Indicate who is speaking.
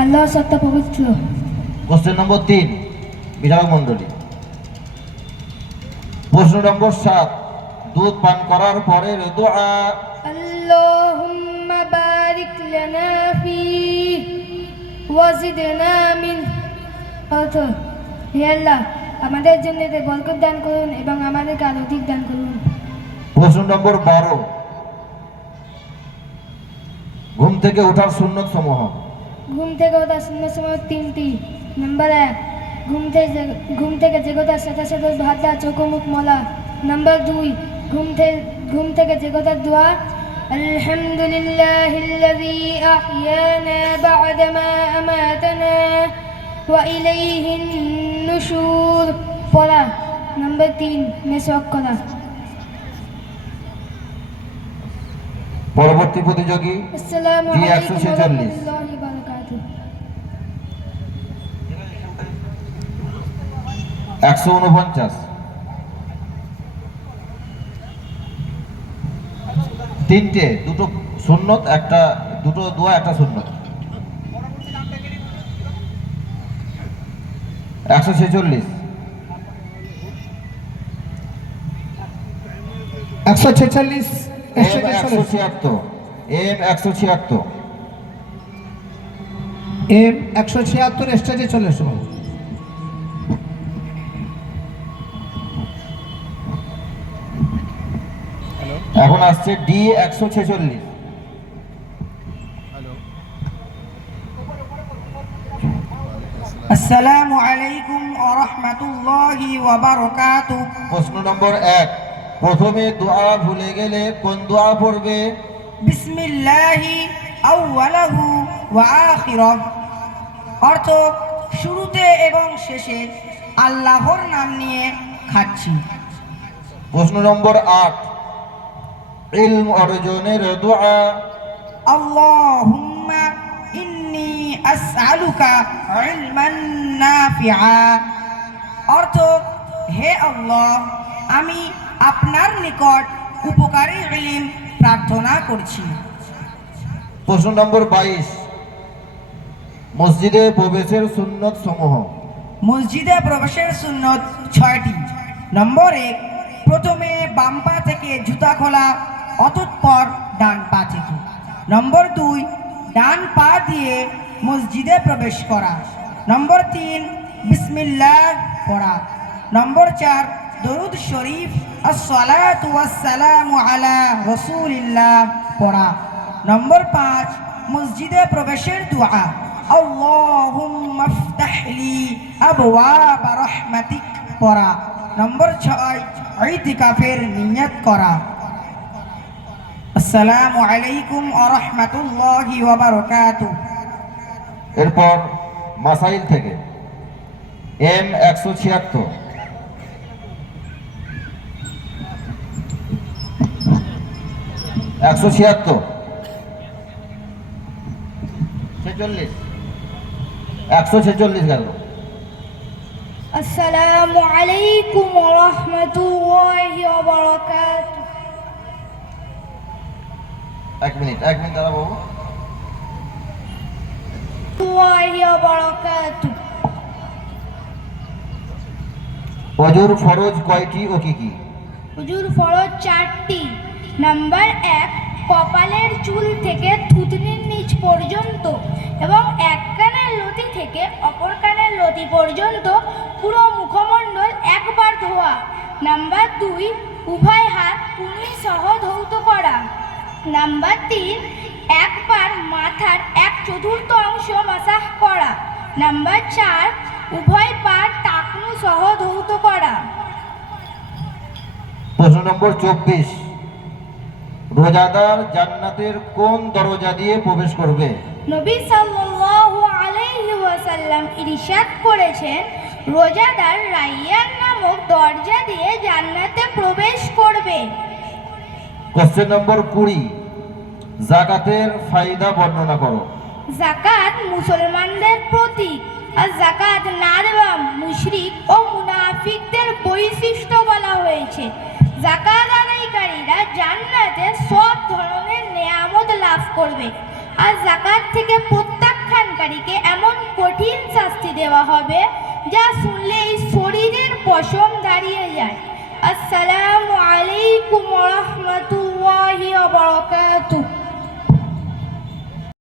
Speaker 1: আল্লাহ সত্য পবিত্র
Speaker 2: question number তিন বিধায়ক মণ্ডলী। প্রশ্ন নম্বর সাত দুধ পান করার পরে দোয়া।
Speaker 1: আল্লাহুম্মা বারিক লানা ফি ওয়াজিদনা মিন। অর্থ হে আল্লাহ আমাদের জমিতে বরকত দান করুন এবং আমাদের আরও অধিক দান করুন।
Speaker 2: প্রশ্ন নম্বর বারো ঘুম থেকে ওঠার সুন্নত সমূহ।
Speaker 1: ঘুম থেকে ওঠার শূন্য সময় তিনটি নাম্বার এক ঘুম থেকে জে- ঘুম থেকে জেগোতার সাথে সাথে ভাত দেওয়া চোখ ও মুখ মলা নাম্বার দুই ঘুম থেকে ঘুম থেকে জেগোতার দোয়া আলহামদুলিল্লাহ الذي أحيانا بعدما أماتنا وإليه النشور পড়া নাম্বার তিন মেসওয়াক করা
Speaker 2: পরবর্তী প্রতিযোগী
Speaker 1: আসসালামু
Speaker 2: জি,
Speaker 1: আলাইকুম
Speaker 2: 146
Speaker 1: ওয়া রাহমাতুল্লাহি ওয়া বারাকাতুহু।
Speaker 2: একশো উনপঞ্চাশ। তিনটে দুটো সুন্নত একটা দুটো দোয়া একটা সুন্নত। একশো ছেচল্লিশ।
Speaker 3: একশো ছেচল্লিশ একশো
Speaker 2: এম একশো ছিয়াত্তর। এম একশো ছিয়াত্তর।
Speaker 3: এম একশো ছিয়াত্তর স্টেজে চলে এসো
Speaker 2: এখন আসছে ডি একশো ছেচল্লিশ।
Speaker 4: আসসালামু আলাইকুম ওরহমতুল্লাহি ওয়াবারকাতু
Speaker 2: প্রশ্ন নম্বর এক। প্রথমে দোয়া ভুলে গেলে কোন দোয়া পড়বে?
Speaker 4: বিসমিল্লাহি আউয়ালাহু ওয়া আখিরাহ। অর্থ শুরুতে এবং শেষে আল্লাহর নাম নিয়ে খাচ্ছি।
Speaker 2: প্রশ্ন নম্বর আট। ইলম অর্জনের দোয়া।
Speaker 4: আল্লাহুম্মা ইন্নি আসআলুকা ইলমান নাফিআ। অর্থ হে আল্লাহ আমি আপনার নিকট উপকারী ইলম প্রার্থনা করছি।
Speaker 2: প্রশ্ন নম্বর বাইশ। মসজিদে প্রবেশের সুন্নত সমূহ।
Speaker 4: মসজিদে প্রবেশের সুন্নত ছয়টি। নম্বর এক প্রথমে বাম পা থেকে জুতা খোলা অতঃপর ডান পা থেকে। নম্বর দুই ডান পা দিয়ে মসজিদে প্রবেশ করা। নম্বর তিন বিসমিল্লাহ পড়া। নম্বর চার দরুদ শরীফ, আসসালাতু ওয়াসসালামু আলা রসুলিল্লাহ। পড়া। নম্বর পাঁচ, মসজিদে প্রবেশের দোয়া। আল্লাহুম্মা ইফতাহ লি আবওয়াব রাহমাতিক। পড়া। নম্বর ছয়, ইতিকাফের নিয়ত করা। আসসালামু আলাইকুম ওয়া রাহমাতুল্লাহি ওয়া বারাকাতুহু
Speaker 2: এরপর মাসাইল থেকে। এম একশো ছিয়াত্তর। একশো ছিয়াত্তর। ছেচল্লিশ। একশো ছেচল্লিশ গেল।
Speaker 1: আসসালামু আলাইকুম ওয়া রাহমাতুল্লাহি ওয়া বারাকাতুহু।
Speaker 2: এক মিনিট এক মিনিট দাঁড়া বাবু।
Speaker 1: ওয়াহি ওয়া বারাকাতুহু।
Speaker 2: অজুর ফরজ কয়টি ও কি কি?
Speaker 1: হুজুর ফরজ চারটি। নাম্বার এক, কপালের চুল থেকে থুতনির নিচ পর্যন্ত এবং এক কানের লতি থেকে অপর কানের লতি পর্যন্ত পুরো মুখমণ্ডল একবার ধোয়া। নাম্বার দুই, উভয় হাত কুর্মি সহ ধৌত করা। নাম্বার তিন, একবার মাথার এক চতুর্থ অংশ মাসাহ করা। নাম্বার চার, উভয় পা টাকনু সহ ধৌত করা।
Speaker 2: প্রশ্ন নম্বর চব্বিশ। রোজাদার জান্নাতের কোন দরজা দিয়ে প্রবেশ করবে?
Speaker 1: নবী সাল্লাল্লাহু আলাইহি ওয়াসাল্লাম ইরশাদ করেছেন রোজাদার রাইয়ান নামক দরজা দিয়ে জান্নাতে প্রবেশ করবে।
Speaker 2: কোশ্চেন নম্বর কুড়ি জাকাতের ফায়দা বর্ণনা করো।
Speaker 1: জাকাত মুসলমানদের প্রতীক আর জাকাত না দেওয়া মুশরিক ও মুনাফিকদের বৈশিষ্ট্য বলা হয়েছে। জাকাত করবে। আর জাকাত থেকে প্রত্যাখ্যানকারীকে এমন কঠিন শাস্তি দেওয়া হবে যা শুনলে এই শরীরের পশম দাঁড়িয়ে যায়। আসসালামু আলাইকুম রহমতুল্লাহি ওয়া বারাকাতুহু।